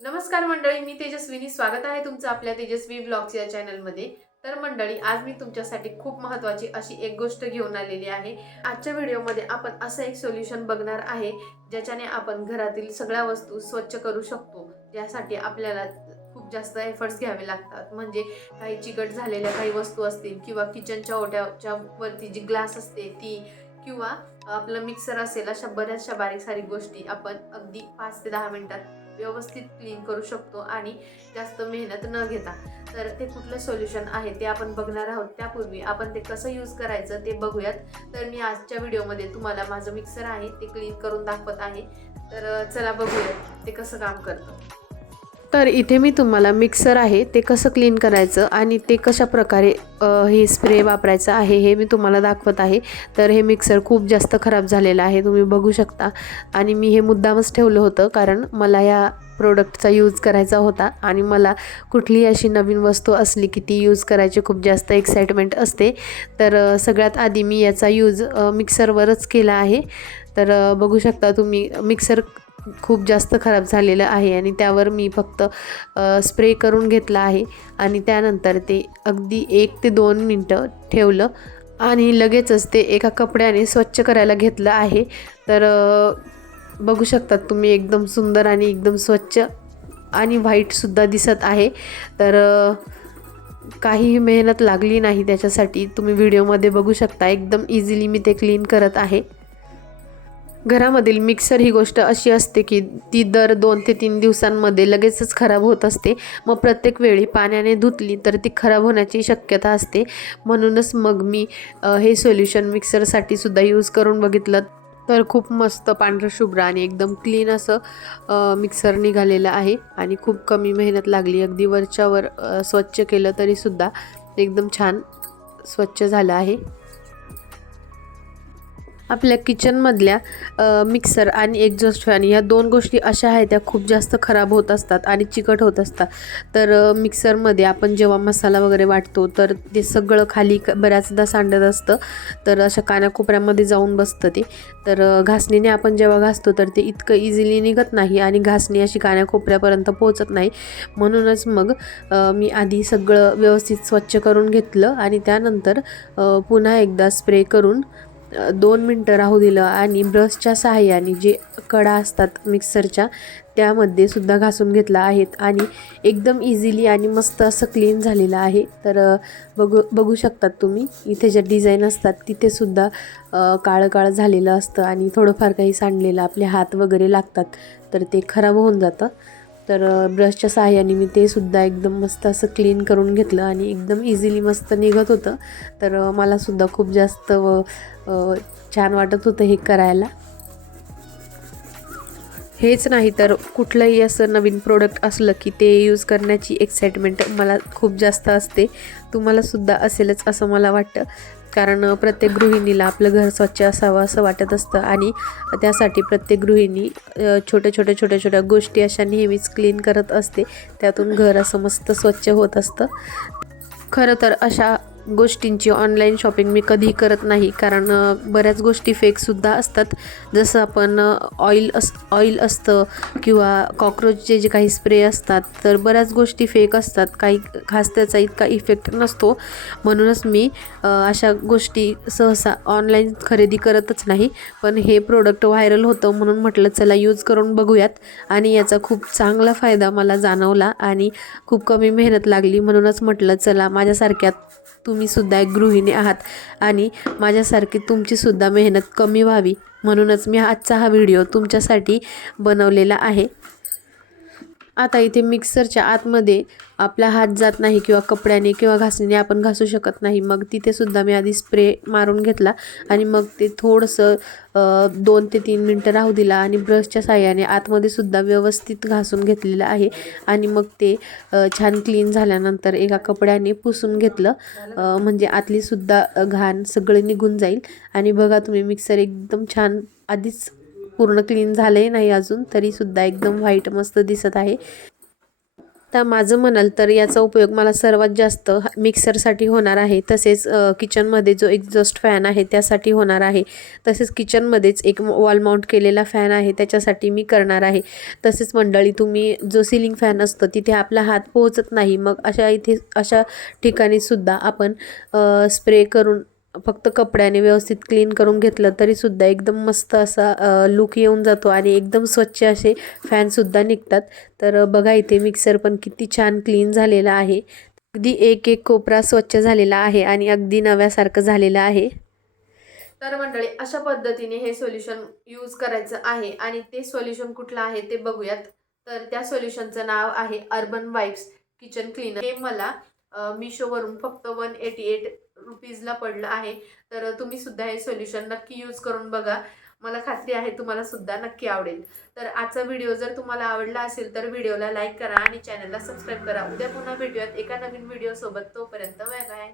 नमस्कार मंडळी, मी तेजस्विनी. स्वागत आहे तुमचं आपल्या तेजस्वी ब्लॉग्स या चॅनलमध्ये. तर मंडळी, आज मी तुमच्यासाठी खूप महत्त्वाची अशी एक गोष्ट घेऊन आलेली आहे. आजच्या व्हिडिओमध्ये आपण असं एक सोल्युशन बघणार आहे, ज्याच्याने आपण घरातील सगळ्या वस्तू स्वच्छ करू शकतो. यासाठी आपल्याला खूप जास्त एफर्ट्स घ्यावे लागतात. म्हणजे काही चिकट झालेल्या काही वस्तू असतील किंवा किचनच्या ओट्याच्या वरती जी ग्लास असते ती, किंवा आपलं मिक्सर असेल, अशा बऱ्याचशा बारीक सारीक गोष्टी आपण अगदी 5 ते 10 मिनिटात व्यवस्थित क्लीन करू शकतो आणि जास्त मेहनत न घेता. तर ते कुठलं सोल्युशन आहे ते आपण बघणार आहोत. त्यापूर्वी आपण ते कसं यूज करायचं ते बघूयात. तर मी आजच्या व्हिडिओमध्ये तुम्हाला माझं मिक्सर आहे ते क्लीन करून दाखवत आहे. तर चला बघूयात ते कसं काम करतं. तर इथे मी तुम्हाला मिक्सर आहे ते कसं क्लीन करायचं आणि ते कशा प्रकारे हे स्प्रे वापरायचं आहे हे मी तुम्हाला दाखवत आहे. तर हे मिक्सर खूप जास्त खराब झालेलं आहे, तुम्ही बघू शकता. आणि मी हे मुद्दामच ठेवलं होतं कारण मला या प्रोडक्टचा यूज करायचा होता आणि मला कुठलीही अशी नवीन वस्तू असली की ती यूज करायची खूप जास्त एक्साइटमेंट असते. तर सगळ्यात आधी मी याचा यूज मिक्सरवरच केला आहे. तर बघू शकता तुम्ही, मिक्सर खूप जास्त खराब झालेलं आहे आणि त्यावर मी फक्त स्प्रे करून घेतला आहे आणि त्यानंतर ते अगदी 1 ते 2 मिनटं ठेवलं आणि लगेचच ते एका कपड्याने स्वच्छ करायला घेतलं आहे. तर बघू शकतात तुम्ही, एकदम सुंदर आणि एकदम स्वच्छ आणि व्हाईटसुद्धा दिसत आहे. तर काहीही मेहनत लागली नाही त्याच्यासाठी. तुम्ही व्हिडिओमध्ये बघू शकता, एकदम इझिली मी ते क्लीन करत आहे. घरामधील मिक्सर ही गोष्ट अशी असते की ती दर 2 ते 3 दिवसांमध्ये लगेचच खराब होत असते. मग प्रत्येक वेळी पाण्याने धुतली तर ती खराब होण्याची शक्यता असते. म्हणूनच मग मी हे सोल्युशन मिक्सरसाठी सुद्धा यूज करून बघितलं. तर खूप मस्त पांढरं शुभ्र आणि एकदम क्लीन असं मिक्सर निघालेलं आहे आणि खूप कमी मेहनत लागली. अगदी वरच्यावर स्वच्छ केलं तरीसुद्धा एकदम छान स्वच्छ झालं आहे. आपल्या किचनमधल्या मिक्सर आणि एक्झॉस्ट फॅन या 2 गोष्टी अशा आहेत, त्या खूप जास्त खराब होत असतात आणि चिकट होत असतात. तर मिक्सरमध्ये आपण जेव्हा मसाला वगैरे वाटतो तर ते सगळं खाली बऱ्याचदा सांडत असतं. तर अशा कानाकोपऱ्यामध्ये जाऊन बसतं ते. तर घासणीने आपण जेव्हा घासतो तर ते इतकं इझिली निघत नाही आणि घासणी अशी कानाकोपऱ्यापर्यंत पोहोचत नाही. म्हणूनच मग मी आधी सगळं व्यवस्थित स्वच्छ करून घेतलं आणि त्यानंतर पुन्हा एकदा स्प्रे करून 2 मिनटं राहू दिलं आणि ब्रशच्या सहाय्याने जे कडा असतात मिक्सरच्या त्यामध्ये सुद्धा घासून घेतला आहेत आणि एकदम इझिली आणि मस्त असं क्लीन झालेलं आहे. तर बघू शकतात तुम्ही, इथे ज्या डिझाईन असतात तिथे सुद्धा काळं काळं झालेलं असतं आणि थोडंफार काही सांडलेलं आपले हात वगैरे लागतात तर ते खराब होऊन जातं. तर ब्रशच्या सहाय्याने मी ते सुद्धा एकदम मस्त असं क्लीन करून घेतलं आणि एकदम इझिली मस्त निघत होतं. तर मलासुद्धा खूप जास्त छान वाटत होतं हे करायला. हेच नाही तर कुठलंही असं नवीन प्रोडक्ट असलं की ते यूज करण्याची एक्साइटमेंट मला खूप जास्त असते. तुम्हालासुद्धा असेलच असं मला वाटतं. कारण प्रत्येक गृहिणीला आपलं घर स्वच्छ असावं असं वाटत असतं आणि त्यासाठी प्रत्येक गृहिणी छोट्या छोट्या गोष्टी अशा नेहमीच क्लीन करत असते. त्यातून घर असं मस्त स्वच्छ होत असतं. खरं तर अशा गोष्टींची ऑनलाईन शॉपिंग मी कधीही करत नाही, कारण बऱ्याच गोष्टी फेकसुद्धा असतात. जसं आपण ऑइल असतं किंवा कॉक्रोचचे जे काही स्प्रे असतात, तर बऱ्याच गोष्टी फेक असतात. काही खास त्याचा इतका इफेक्ट नसतो. म्हणूनच मी अशा गोष्टी सहसा ऑनलाईन खरेदी करतच नाही. पण हे प्रोडक्ट व्हायरल होतं म्हणून म्हटलं चला यूज करून बघूयात आणि याचा खूप चांगला फायदा मला जाणवला आणि खूप कमी मेहनत लागली. म्हणूनच म्हटलं चला, माझ्यासारख्या तुम्हीसुद्धा एक गृहिणी आहात आणि माझ्यासारखी तुमचीसुद्धा मेहनत कमी व्हावी म्हणूनच मी आजचा हा व्हिडिओ तुमच्यासाठी बनवलेला आहे. आता इथे मिक्सरच्या आतमध्ये आपला हात जात नाही किंवा कपड्याने किंवा घासणीने आपण घासू शकत नाही. मग तिथेसुद्धा मी आधी स्प्रे मारून घेतला आणि मग ते थोडंसं 2 ते 3 मिनटं राहू दिला आणि ब्रशच्या साहाय्याने आतमध्ये सुद्धा व्यवस्थित घासून घेतलेलं आहे आणि मग ते छान क्लीन झाल्यानंतर एका कपड्याने पुसून घेतलं. म्हणजे आतलीसुद्धा घाण सगळे निघून जाईल. आणि बघा तुम्ही, मिक्सर एकदम छान, आधीच पूर्ण क्लीन झालंही नाही अजून तरीसुद्धा एकदम व्हाईट मस्त दिसत आहे. आता माझं म्हणाल तर याचा उपयोग मला सर्वात जास्त मिक्सरसाठी होणार आहे, तसेच किचनमध्ये जो एक्झॉस्ट फॅन आहे त्यासाठी होणार आहे, तसेच किचनमध्येच एक वॉल माउंट केलेला फॅन आहे त्याच्यासाठी मी करणार आहे. तसेच मंडळी, तुम्ही जो सिलिंग फॅन असतो तिथे आपला हात पोहोचत नाही, मग अशा ठिकाणी सुद्धा आपण स्प्रे करून फक्त कपड्याने व्यवस्थित क्लीन करून घेतलं तरीसुद्धा एकदम मस्त असा लुक येऊन जातो आणि एकदम स्वच्छ असे फॅनसुद्धा निघतात. तर बघा इथे मिक्सर पण किती छान क्लीन झालेला आहे. अगदी एक एक कोपरा स्वच्छ झालेला आहे आणि अगदी नव्यासारखं झालेलं आहे. तर मंडळी, अशा पद्धतीने हे सोल्युशन यूज करायचं आहे आणि ते सोल्युशन कुठलं आहे ते बघूयात. तर त्या सोल्युशनचं नाव आहे अर्बन वाईप्स किचन क्लीनर. हे मला मिशोवरून फक्त 188 रुपीजला पडलं आहे. तर तुम्ही सुद्धा हे सोल्युशन नक्की यूज करून बघा. मला खात्री आहे तुम्हाला सुद्धा नक्की आवडेल. तर आजचा व्हिडिओ जर तुम्हाला आवडला असेल तर व्हिडिओला लाईक करा आणि चॅनलला सबस्क्राईब करा. उद्या पुन्हा भेटूयात एका नवीन व्हिडिओ सोबत. तोपर्यंत बाय बाय.